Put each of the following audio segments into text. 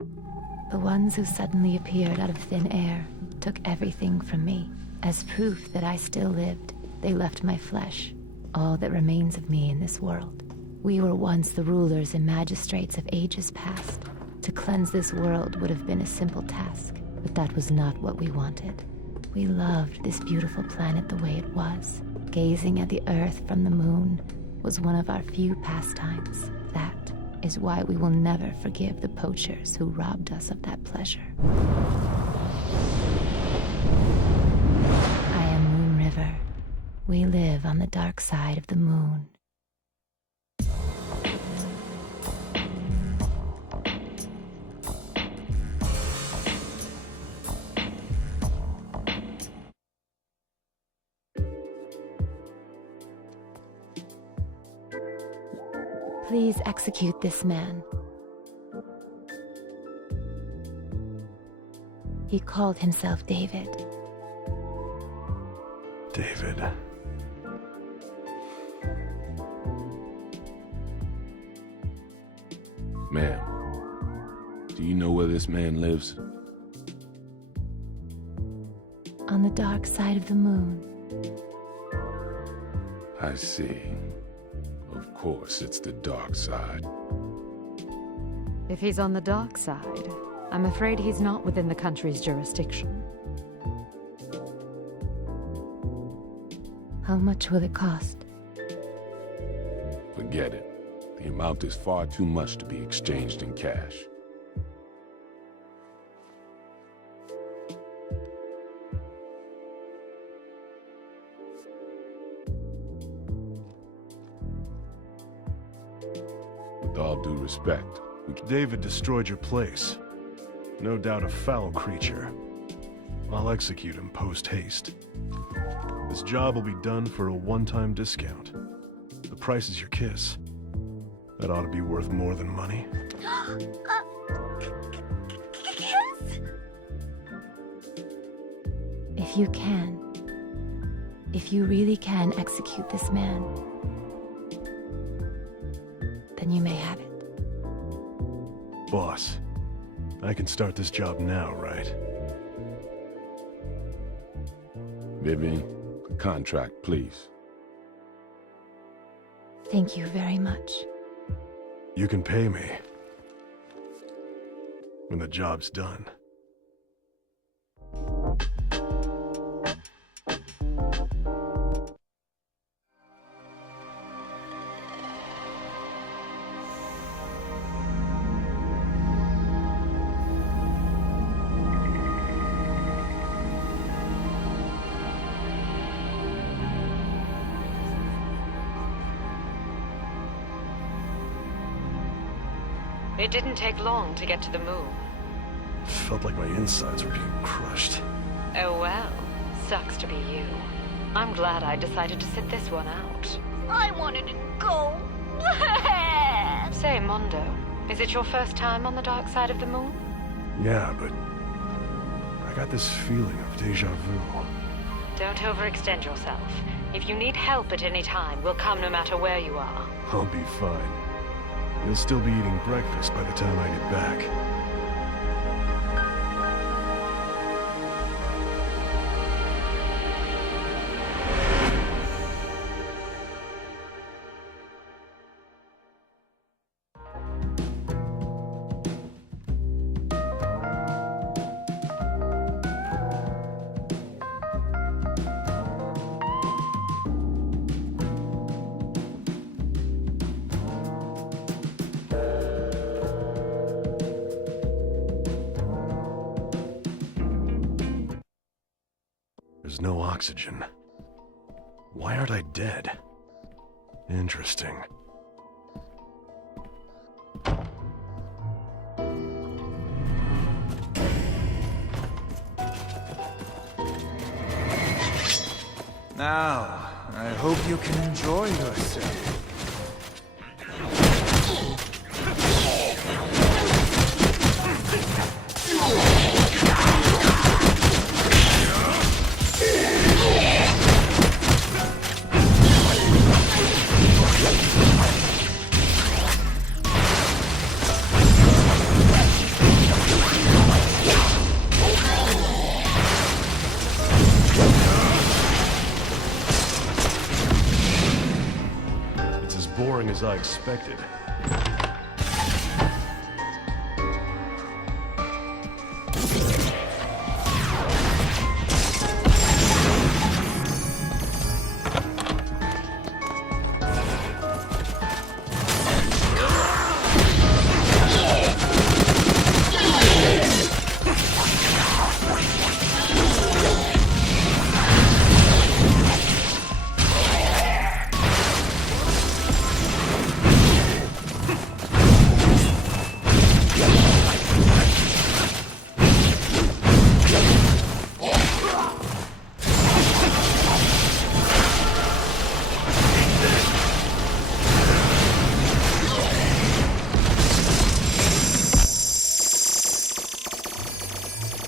The ones who suddenly appeared out of thin air took everything from me. As proof that I still lived, they left my flesh, all that remains of me in this world. We were once the rulers and magistrates of ages past. To cleanse this world would have been a simple task, but that was not what we wanted. We loved this beautiful planet the way it was. Gazing at the Earth from the moon was one of our few pastimes. That is why we will never forgive the poachers who robbed us of that pleasure. I am Moon River. We live on the dark side of the moon. Please execute this man. He called himself David. David. Ma'am, do you know where this man lives? On the dark side of the moon. I see. Of course, it's the dark side. If he's on the dark side, I'm afraid he's not within the country's jurisdiction. How much will it cost? Forget it. The amount is far too much to be exchanged in cash. With all due respect, David destroyed your place. No doubt a foul creature. I'll execute him post-haste. This job will be done for a one-time discount. The price is your kiss. That ought to be worth more than money. Kiss? If you can, if you really can execute this man, then you may have it. Boss, I can start this job now, right? Vivian, the contract, please. Thank you very much. You can pay me when the job's done. It didn't take long to get to the moon. Felt like my insides were being crushed. Oh well, sucks to be you. I'm glad I decided to sit this one out. I wanted to go. Say, Mondo, is it your first time on the dark side of the moon? Yeah, but I got this feeling of deja vu. Don't overextend yourself. If you need help at any time, we'll come no matter where you are. I'll be fine. You'll still be eating breakfast by the time I get back. There's no oxygen. Why aren't I dead? Interesting. Now, I hope you can enjoy yourself. as I expected.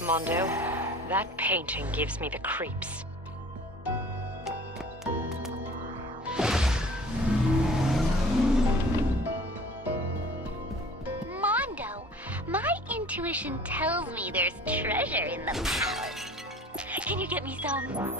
Mondo, that painting gives me the creeps. Mondo, my intuition tells me there's treasure in the palace. Can you get me some?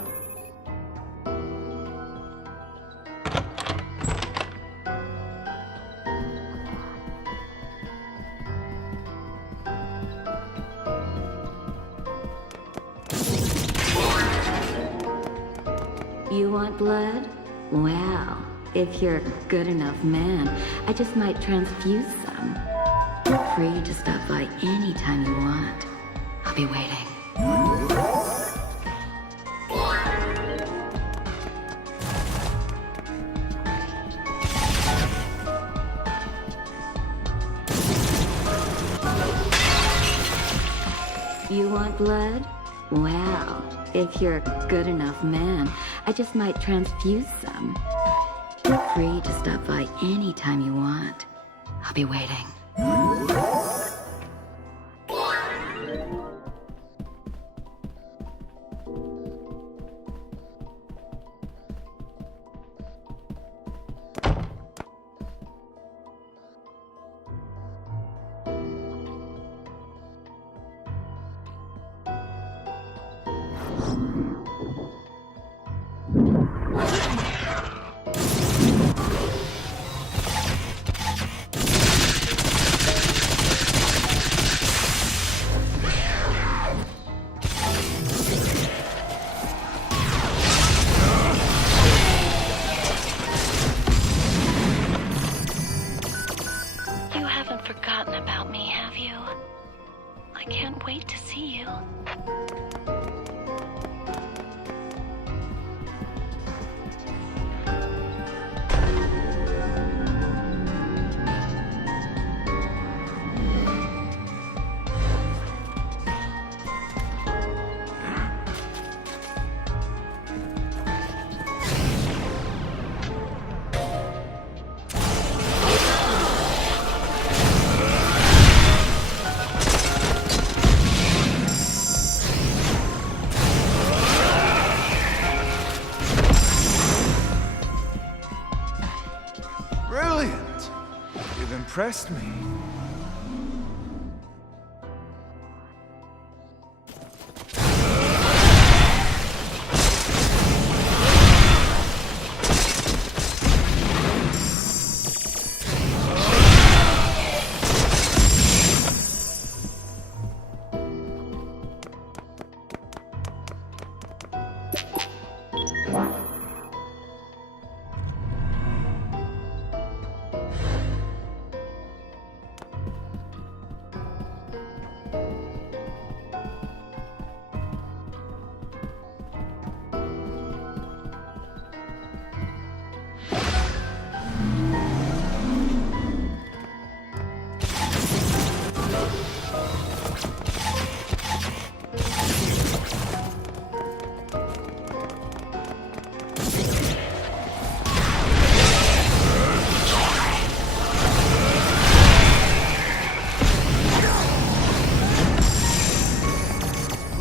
You want blood? Well, if you're a good enough man, I just might transfuse some. Free to stop by anytime you want. I'll be waiting. You want blood? Well, if you're a good enough man, I just might transfuse some. Free to stop by anytime you want. I'll be waiting. You haven't forgotten about me, have you? I can't wait to see you. Brilliant! You've impressed me.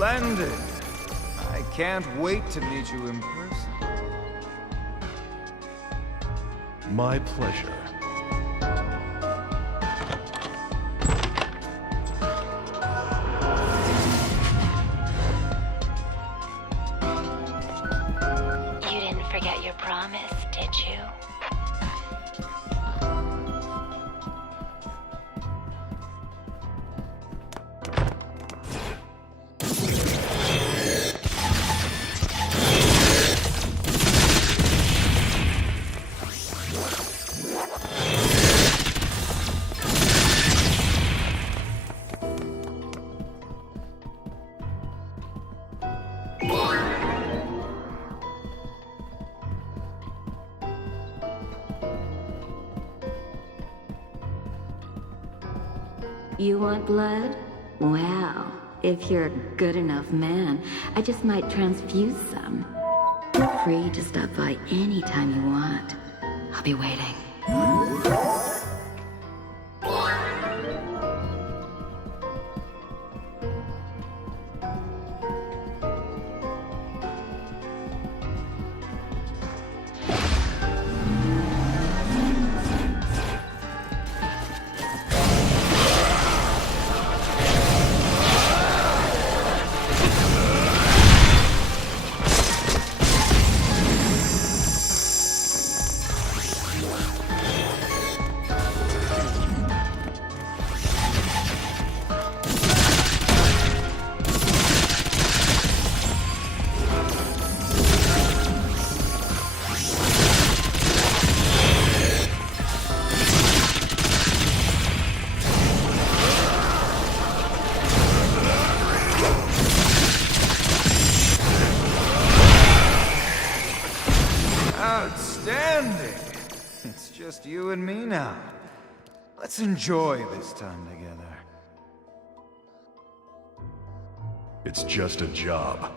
Splendid. I can't wait to meet you in person. My pleasure. You didn't forget your promise, did you? You want blood? Well, if you're a good enough man, I just might transfuse some. Free to stop by anytime you want. I'll be waiting. Outstanding! It's just you and me now. Let's enjoy this time together. It's just a job.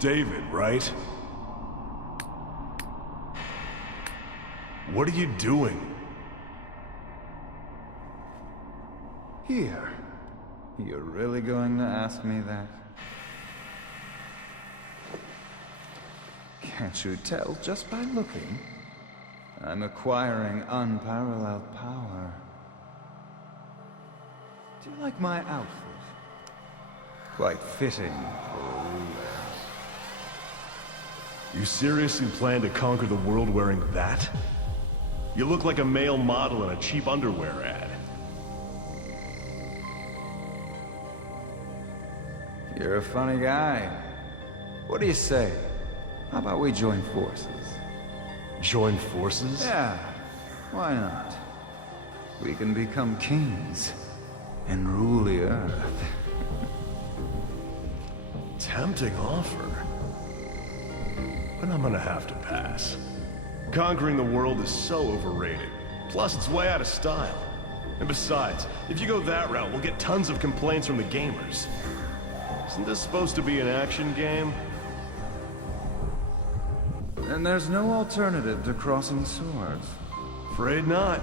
David, right? What are you doing? Here. You're really going to ask me that? Can't you tell just by looking? I'm acquiring unparalleled power. Do you like my outfit? Quite fitting for a ruler. You seriously plan to conquer the world wearing that? You look like a male model in a cheap underwear ad. You're a funny guy. What do you say? How about we join forces? Join forces? Yeah, why not? We can become kings and rule the earth. Tempting offer. But I'm gonna have to pass. Conquering the world is so overrated. Plus, it's way out of style. And besides, if you go that route, we'll get tons of complaints from the gamers. Isn't this supposed to be an action game? And there's no alternative to crossing swords. Afraid not.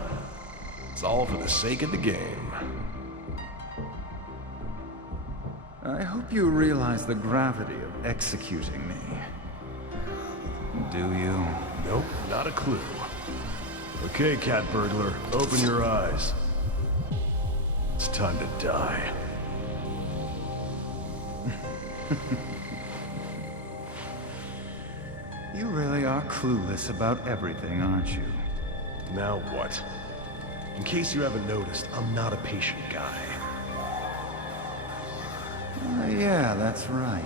It's all for the sake of the game. I hope you realize the gravity of executing me. Do you? Nope, not a clue. Okay, cat burglar, open your eyes. It's time to die. You really are clueless about everything, aren't you? Now what? In case you haven't noticed, I'm not a patient guy. Yeah, that's right.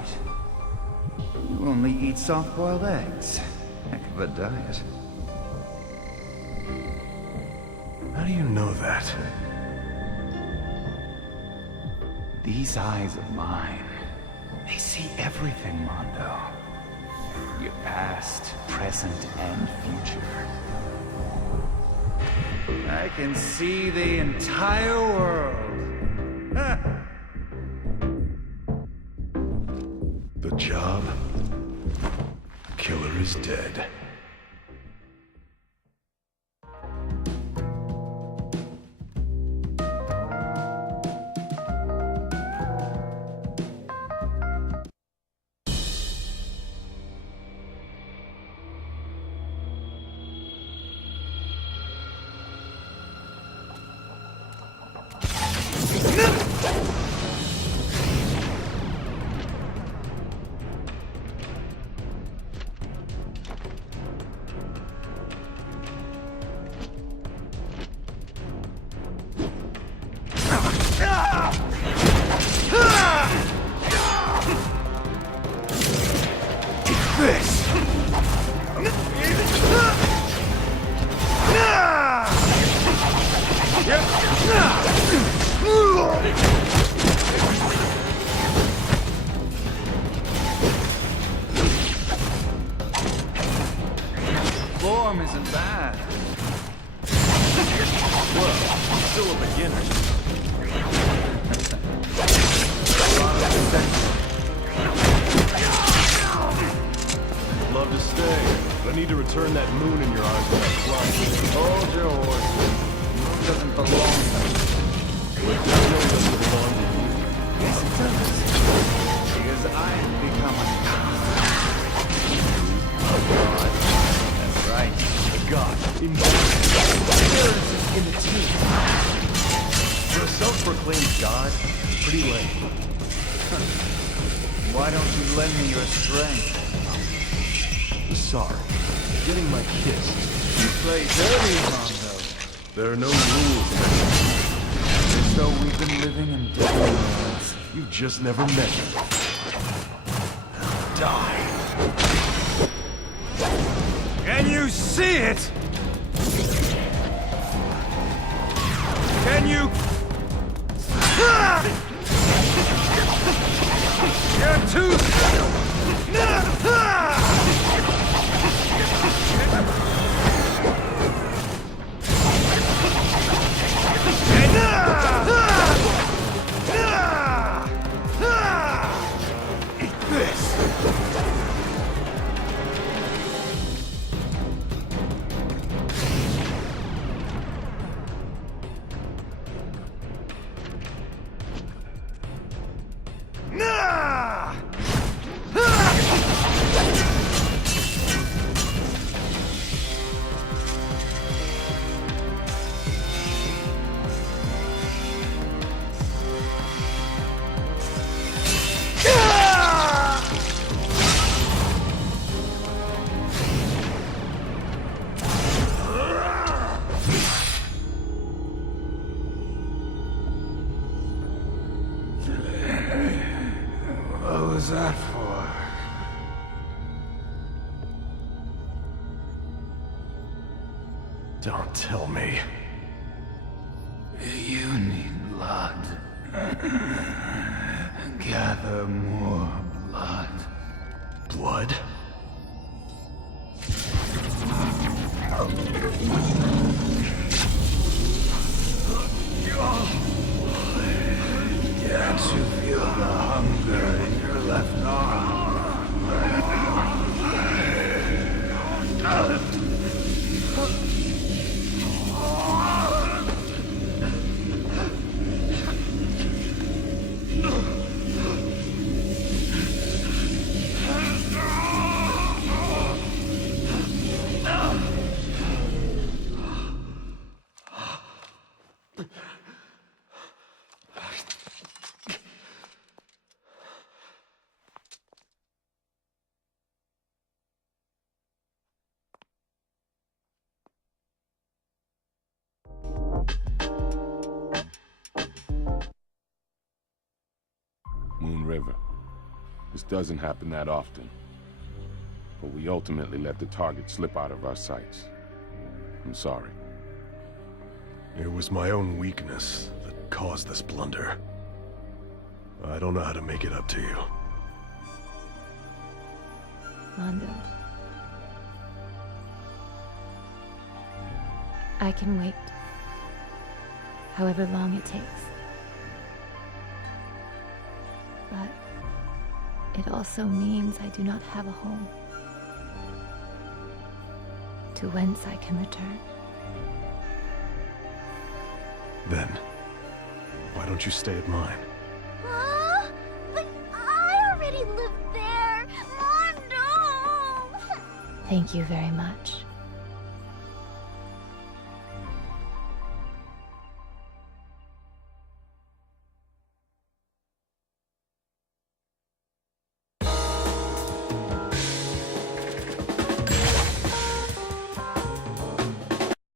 You only eat soft-boiled eggs. Heck of a diet. How do you know that? These eyes of mine, they see everything, Mondo. Your past, present, and future. I can see the entire world. The job? Killer is dead. this! Form isn't bad. Well, I'm still a beginner. Love to stay, but I need to return that moon in your eyes when I climb. Hold your horses. Moon doesn't belong to me. What doesn't belong to you? Yes, it does. Because I have become a god. That's right. A god. Appearances in the team. For a self-proclaimed god, pretty lame. Why don't you lend me your strength? Sorry. Getting my kiss. You play dirty, Mondo. There are no rules. As though we've been living in different worlds. You just never met me. Die. Can you see it? Can you? You're too. Eat this. What was that for? Don't tell me. You need blood. Gather more blood. Blood? Can't you feel the hunger in your left arm? Moon River. This doesn't happen that often. But we ultimately let the target slip out of our sights. I'm sorry. It was my own weakness that caused this blunder. I don't know how to make it up to you. Mondo. I can wait. However long it takes. But it also means I do not have a home. To whence I can return. Then, why don't you stay at mine? But I already live there! Mondo! Thank you very much.